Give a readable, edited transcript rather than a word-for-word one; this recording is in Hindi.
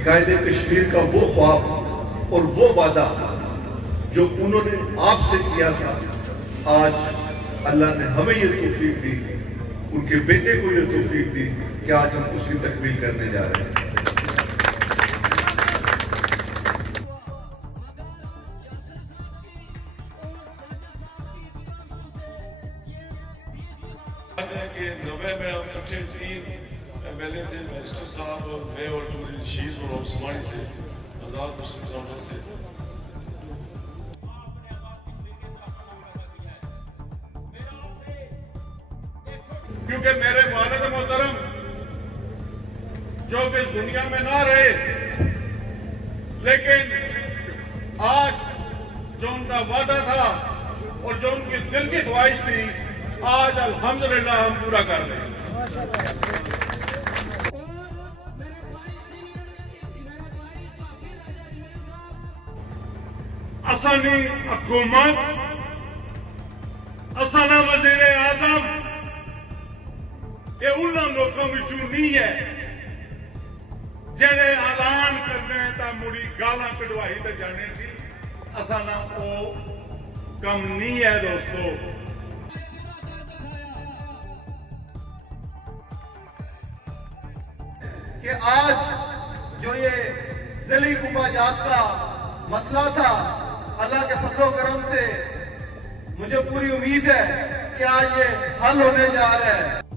कि कायदे कश्मीर का वो ख्वाब और वो वादा जो उन्होंने आपसे किया था, आज अल्लाह ने हमें ये तौफीक दी, उनके बेटे को ये तौफीक दी कि आज हम उसकी तकमील करने जा रहे हैं। कि 90 में हम इकट्ठे 3 MLA थे, बैरिस्टर साहब और मैं और चौधरी रशीद और उस्मानी से, आजाद मुस्लिम जमात से। क्योंकि मेरे वालिद मोहतरम जो कि इस दुनिया में ना रहे, लेकिन आज जो उनका वादा था और जो उनकी दिल की ख्वाहिश थी, आज अल्हम्दुलिल्लाह हम पूरा कर रहे हैं। असानी हुकूमत, असाना वजीर आजम ये उन्होंने लोगों विचों नहीं है जेड़े ऐलान करने तो मुड़ी गाला कढ़वाई तो जाने सी। असाना वो कम नहीं है दोस्तों। कि आज जो ये ज़िली खुबाजात का मसला था, अल्लाह के फजलो करम से मुझे पूरी उम्मीद है कि आज ये हल होने जा रहा है।